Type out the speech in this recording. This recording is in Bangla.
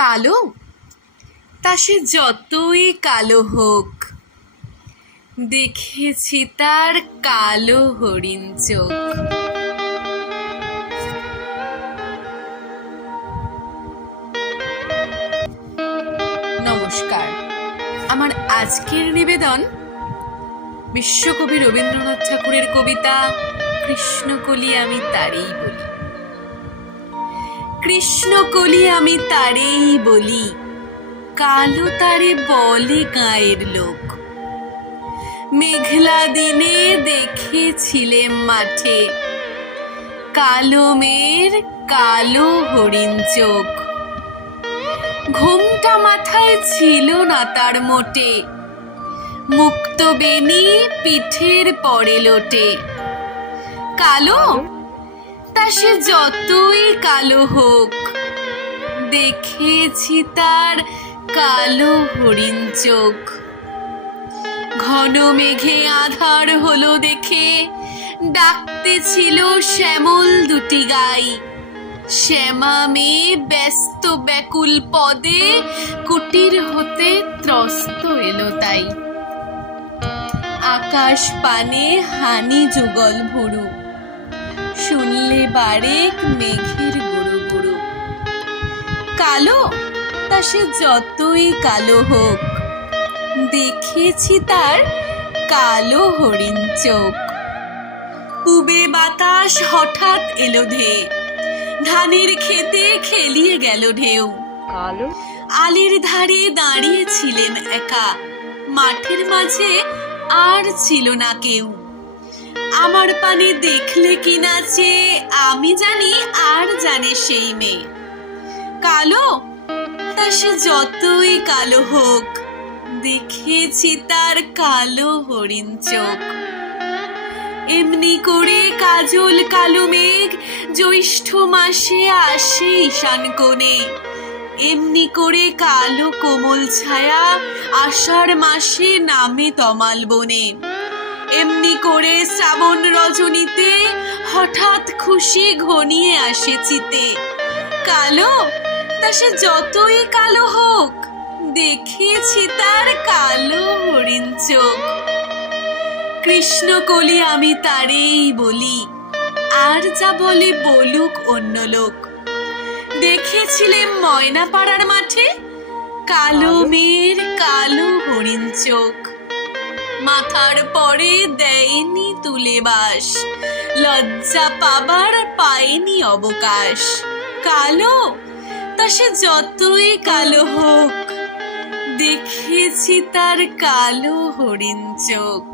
কালো, তা সে যতই কালো হোক, দেখেছি তার কালো হরিণ চোখ। নমস্কার, আমার আজকের নিবেদন বিশ্বকবি রবীন্দ্রনাথ ঠাকুরের কবিতা কৃষ্ণকলি আমি তারেই বলি। কৃষ্ণকলি আমি তারেই বলি, কালো তারে বলে গাঁয়ের লোক। মেঘলা দিনে দেখেছিলেম মাঠে, কালো মেয়ের কালো হরিণ চোখ। ঘোমটা মাথায় ছিল না তার মোটে, মুক্ত বেনি পিঠের পরে লোটে। কালো, তা সে যতই কালো হোক, দেখেছি তার কালো হরিণ চোখ। ঘন মেঘে আধার হলো দেখে, ডাকতে ছিল শ্যামল দুটি গাই। শ্যামা মেয়ে ব্যস্ত ব্যাকুল পদে, কুটির হতে ত্রস্ত এলো তাই। আকাশ পানে হানি যুগল ভুরু, শুনলে বারেক মেঘের গুরু গুরু। কালো, তা সে যতই কালো হোক, দেখেছি তার কালো হরিণ চোখ। পুবে বাতাস হঠাৎ এলো ধেয়ে, ধানের খেতে খেলিয়ে গেল ঢেউ। আলির ধারে দাঁড়িয়েছিলেন একা, মাঠের মাঝে আর ছিল না কেউ। আমার পানে দেখলে কি নাচে, আমি জানি আর জানে সেই মেয়ে। কালো, তা সে যতই কালো হোক, দেখেছি তার কালো হরিণ চোখ। এমনি করে কাজল কালো মেঘ জ্যৈষ্ঠ মাসে আসে ঈশান কোণে। এমনি করে কালো কোমল ছায়া আষাঢ় মাসে নামে তমাল বনে। এমনি করে শ্রাবণ রজনীতে হঠাৎ খুশি ঘনিয়ে আসে চিতে। কালো, তা সে যতই কালো হোক, দেখেছি তার কালো হরিণ চোখ। কৃষ্ণকলি আমি তারেই বলি, আর যা বলে বলুক অন্য লোক। দেখেছিলেন ময়না পাড়ার মাঠে, কালো মেয়ের কালো হরিণ চোখ। মাথার পরে দেয়নি তুলে বাস, লজ্জা পাবার পায়নি অবকাশ। কালো, তা সে যতই কালো হোক, দেখেছি তার কালো হরিণ চোখ।